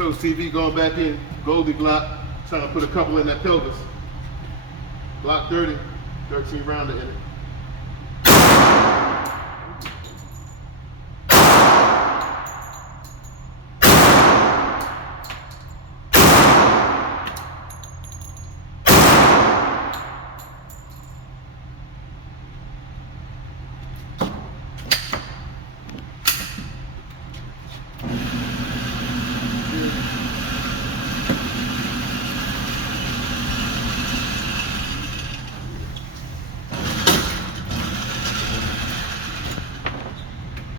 Toes TV going back in, Goldie Glock, trying to put a couple in that pelvis. Glock 30, 13 rounder in it.